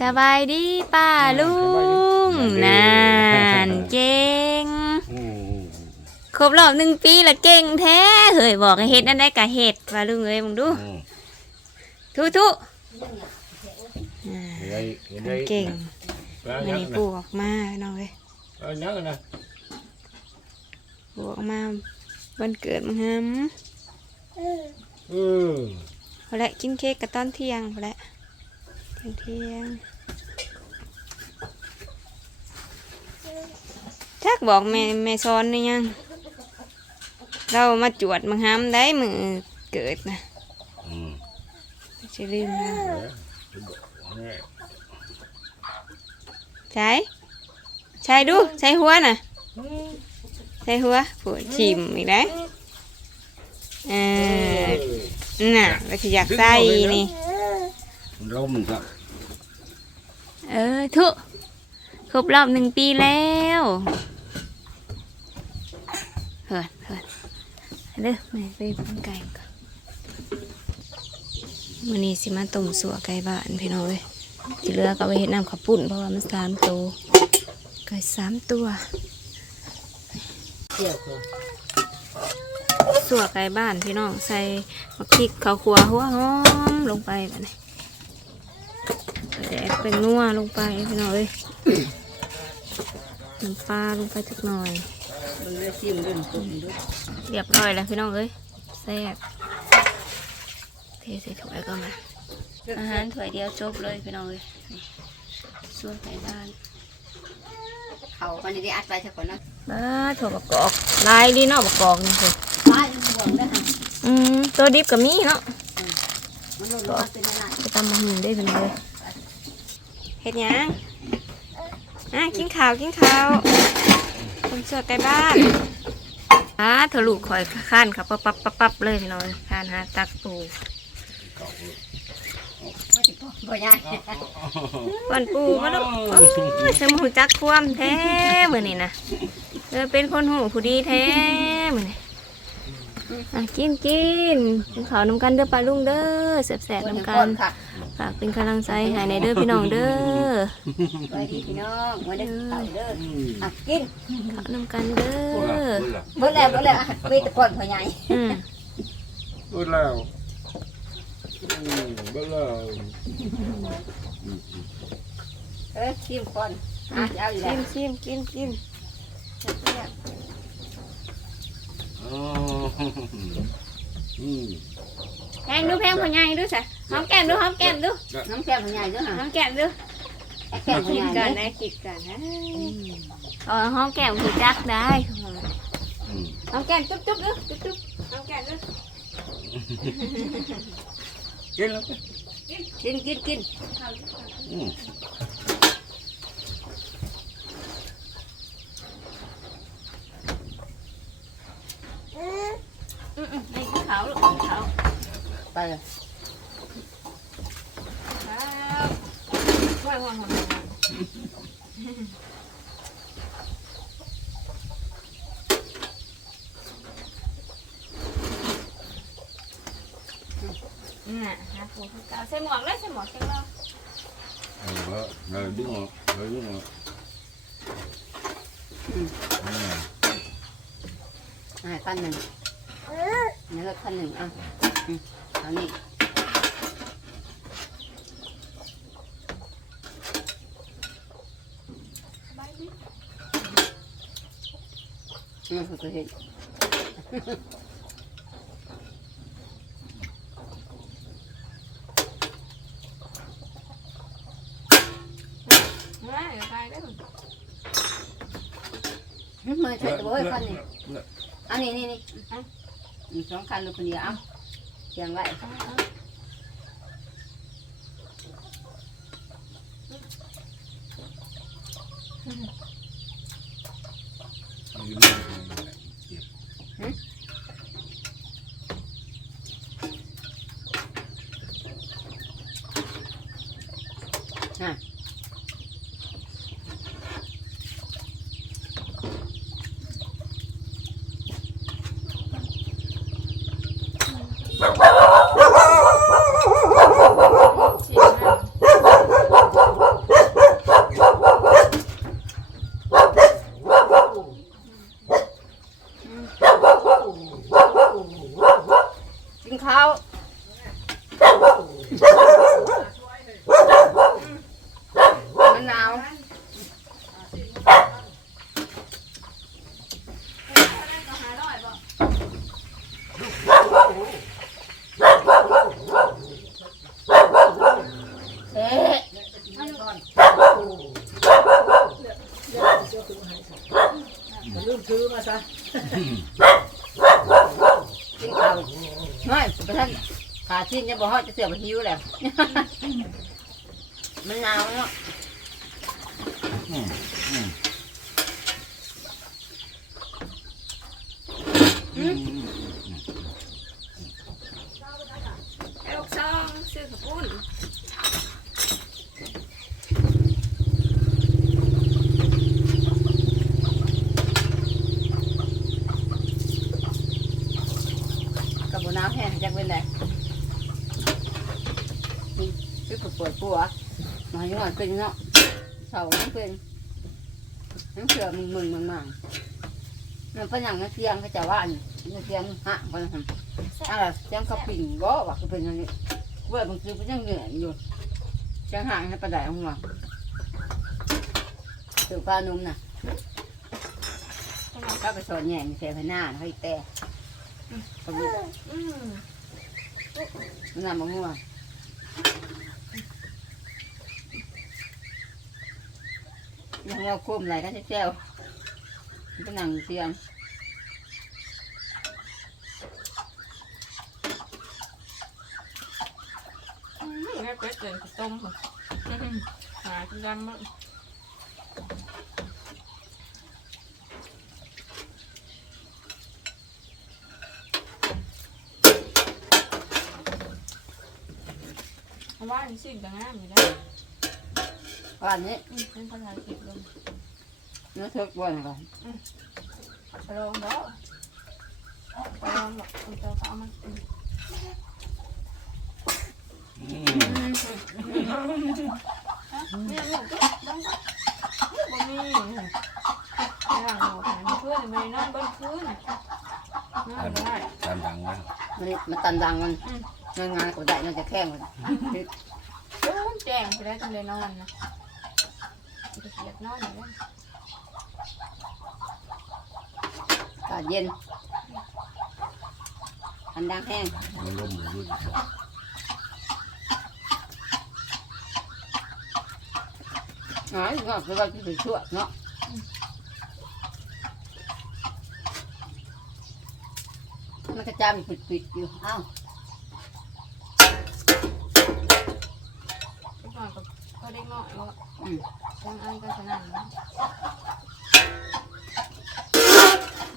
สบายดีป้าลุงนานเก่งครบรอบหนึ่งปีละเก่งแท้เฮ้ยบอกให้เฮ็ดนั่นได้กะเฮ็ดป้าลุงเอ้ยมึงดูทุทุเก่งมันนี่ปลูกออกมาน้องเอ้ยปลูกออกมาวันเกิดมึงฮัมเออพอละกินเค้กกับตอนเที่ยงพอละ เที่ยงเที่ยงจักบอกแม่แม่สอนนี่ยัง เรามาจวดมึงฮัมได้มือเกิดนะอืมจะลืมนะเออเนี่ยใช้ใช้ดูใช้หัวน่ะใช้หัวปวดชิมอีกแล้วเออน่ะเราจะอยากใส่นี่ ลมก็เออทุครบรอบหนึ่งปีแล้วเฮ้ยเฮ้ยเด้อแม่ไปปั้นไก่ก่อนวันนี้สิมาต้มสัวไก่บ้านพี่น้องเว้ยที่เหลือก็ไปเห็ดน้ำข้าวปุ้นเพราะว่ามันสามตัวไก่สามตัวเกี่ยวกับสัวไก่บ้านพี่น้องใส่มะพริกข้าวขัวหัวหอมลงไปแบบนี้ เป็นนัวลงไปพี่น้องเอ้ยน้ำปลาลงไปสักหน่อย มันเลือกชิมด้วยตุ่มด้วยเรียบร้อยแล้วพี่น้องเอ้ยแซ่บเทใส่ถ้วยก็มาอาหารถ้วยเดียวจบเลยพี่น้องเอ้ยนี่ส่วนไก่บ้านเขามันได้อัดไปสักคนนะบ้าถั่วบักกอกลายดีเนาะบักกอกนี่คือป้ายังห่วงด้วยค่ะอืมตัวดิบกับมีเนาะมันลดลงมาเป็นอะไรไปตำมะหืนได้พี่น้องเอ้ย เฮ็ดหยังอะกินข้าวกินข้าวคนสวดไก่บ้านอ่าทะลุข่อยข้านค่ะปั๊บปั๊บปั๊บปั๊บเลยพี่น้องเอ้ยข้านหาตักปูไม่ติดบ่ยายก่อนปูมาลูกโอ้ยสมูจักความแท้เหมือนนี่นะเออเป็นคนหูผู้ดีแท้เหมือนนี่ อะกินกินกินข้าวนำกันเด้อปลาลุงเด้อแสบๆคนนำคกันนค่ะฝากเป็นกำลังใจให้ในเด้อพี่น้องเด้อไปดีพี่น้องมาได้ข้าวเด้ออะกินข้าวนำกันเด้อพูดละพูดละเมื่อแล้วเมื่อแล้วอะไปตะก่อนพ่อใหญ่อืมพูดแล้วอืมพูดแล้วเอ้ยชิมก่อนอะเอาอยู่แล้ชิวมชิมกินกินอ๋ออืม แพงดูแพงพ่อใหญ่ดูสิหอมแก้มดูหอมแก้มดูน้ำแก้มพ่อใหญ่ด้วยหค่ะอมแก้มดูแก้มพ่อคิดใหญ่กันนะนะคิดกันนะเอาหอมแก้มคือจักได้อืมหอมแก้มจุ๊บจุ๊บดูจุ๊บจุ๊บหอมแก้มดู กินแล้วกินกินกิน อืม อืมอืมในขาวลูกขาว ไปเลยขาวว้าวว้าวว้าวอืมฮะผูกเก่าใส่หมวกเลยใส่หมวกใส่หมวกเออเออดึงออกเออดึงออกอืมอะพันหนึ่งนี่ก็พันหนึ่งอะ อืมเอานี่อืมก็เห็นมาเดี๋ยวไปได้อมือใช้ตัวไอ้พันนี่อันนี้นี่นี่อะอืมสองคันลูกคนเดียวเอา เขียงไว้ ฉีดมา ซื้อมาซะกินข้าวไม่ประท่านขาชิ้นยังบ่ฮอดจะเสือบ่หิวแหละมันหนาวเนาะ อืมอืมอืม ไอ้ลูกซองซื้อขปุ้น กับบ่หนาวแห้งจักเป็นไรคือปวดปัวมา อยู่หน่อยเป็นเนาะเสามันเป็นมันเสือมึงมึงมึงมังมันเป็นอย่างนั้นเสียงก็จะว่าอันนี้เสียงฮะมันทำอะไรเสียงเขาปิ่งบ่ว่าคือเป็นอย่างนี้เว้ยบางทีมันยังเหนื่อยอยู่เสียงห่างให้ประดายของเราถือปลานุ่มน่ะก็ไปสอนแย่งเสียพหน้าให้แต่ก็มีอืมมันน่ะมะม่วง ยังว่าคุ้มอะไรกันเจ้ามันก็นั่งอยู่เตียงอืมแม่เป็ดเดินต้มค่ะหาที่ดำมั้งเพราะว่าอันสิ่งต่างงามอยู่แล้ว วันนี้อืมเป็นภาษาอังกฤษลงเนื้อเทิกบ้วนก่อนไปลองแล้วไปลองหรอกเอาเจ้าเขาเอามาอืมอืมเนี่ยหนูก็ต้องบ่มีในหลังหนูหาเพื่อนไม่นอนบนคืนนอนได้ตามดังนะมันนี่มันตันดังมันงานงานก็ได้น่าจะแข้งมันโอ้แจ้งไปได้จังเลยนอนนะ จะเสียดนอนอยู่เลยอากาศเย็นอันดังแห้งมันลมมันยุ่ยอ๋อยงอกไปว่าที่ถึงชั่วเนาะมันกระจายมันปิดๆอยู่อ้าว ไปก่อน กับก็ได้ง่อยว่าอืมจังไอ้ก็ฉะนั้นนะ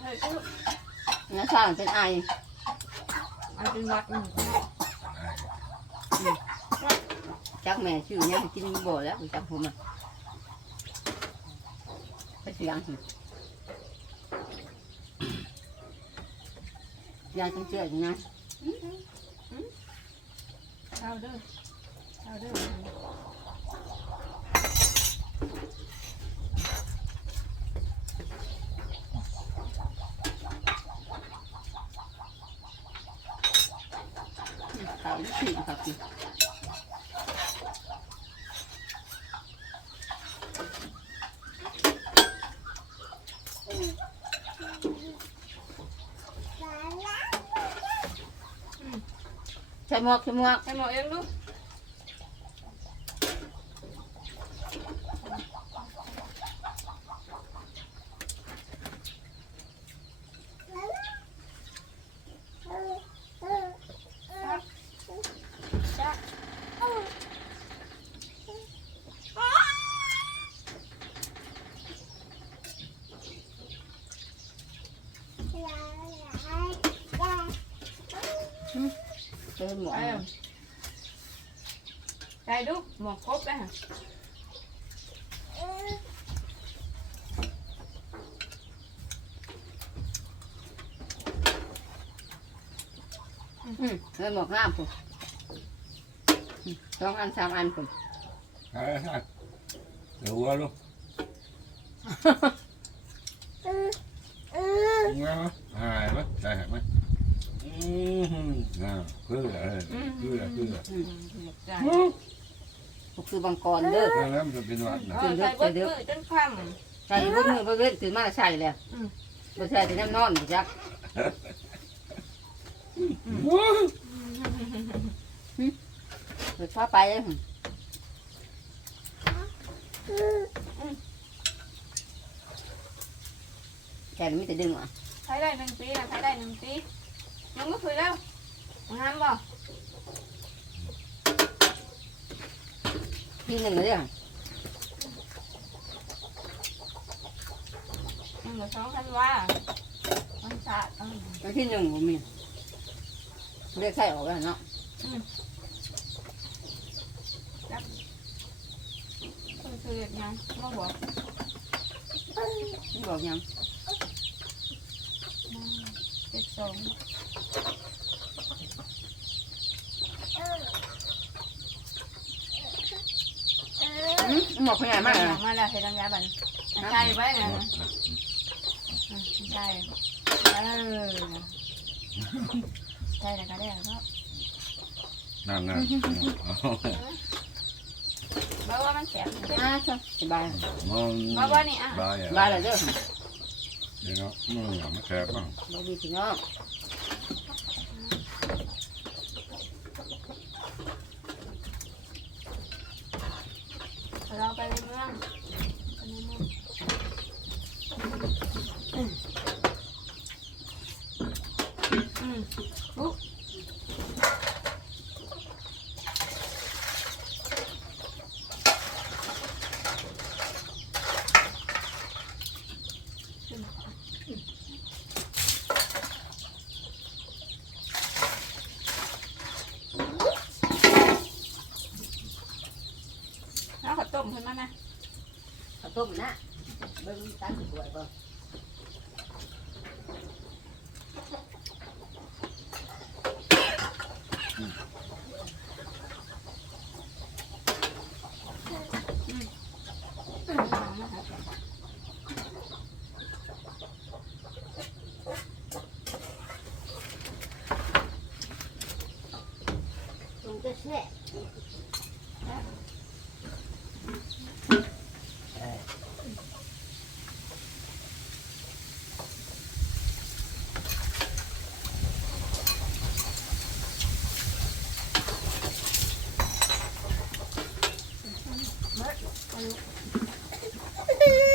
เฮ้ยน้าสร้างเป็นไอไอ้เป็นวัดหนึ่งจักแม่ชื่อเนี่ยกินบ่แล้วจักผมอะไปเสียงสิยายต้องเชื่ออย่างนั้นเช้าเด้อเช้าเด้อ ขายสี่ครับพี่ใช่หมวกใช่หมวกให้หมอเองดูใส่หมวกเอาใจดูหมอกครบแล้วฮะอืมใส่หมวก งามผมสองอันสามอันผมใช่ใช่เดี๋ยววัวลูกงาหายไหมได้หายไหมอื มงาคืออะไรคืออะไรคืออะไรอืมใจพวกคือบางกรเด้อแล้วมันจะเป็นวัดนะเออใจเบิดมือจนคว่ใส่เบิ่งมือเบิ่งเว้นตื่นมาใส่แล้วบ่ใส่แต่น้ำนอนบ่จักเปิดฟ้าไปเลยหั่นแค่ไม่แต่ดึงอะใช้ได้หนึ่งปีนะใช้ได้หนึ่งปียังไม่เคยแล้ว งามบ่ที่หนึ่งเลยอะยังเหลือสองพันว่าวันศาสตร์อืมวั หมอกขยายมากเลยมาแล้วเห็นน้ำยาบันใช่ไว้ไงนะอืมใช่เออใช่แล้วก็ได้แล้วก็นั่นนั่นบอกว่ามันแสบอ่าสบายมองบอกว่านี่อะบายบายเลยเด้อเดี๋ยวเนาะมือไม่แคบบ้างบายดีพี่น้องเราไปในเมืองไปในเมืองอืมปุ๊บ เอาข้าวต้มขึ้นมานะ ข้าวต้มนะเบิ้งตั้งสวยป่ะลงจะแช่ เ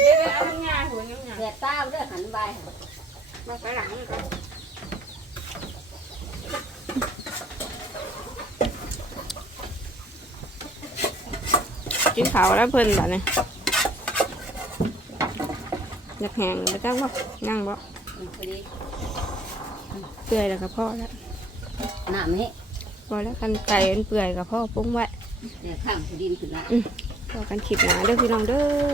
ดี๋ยวเอางาหัวงาแดดตาเด้อหันใบมาไปหลังก่อนกินข้าวแล้วเพิ่นแบบนี้ อยากแห้งไปจังบ่ย่างบ่พอดีเปื่อยแล้วก็พอแล้วน้ำนี้พอแล้วกันไก่มันเปื่อยกับพ่อปรุงไว้เนี่ยข้างพอดีขึ้นละพอกันขีดหนาเด้อพี่น้องเด้อ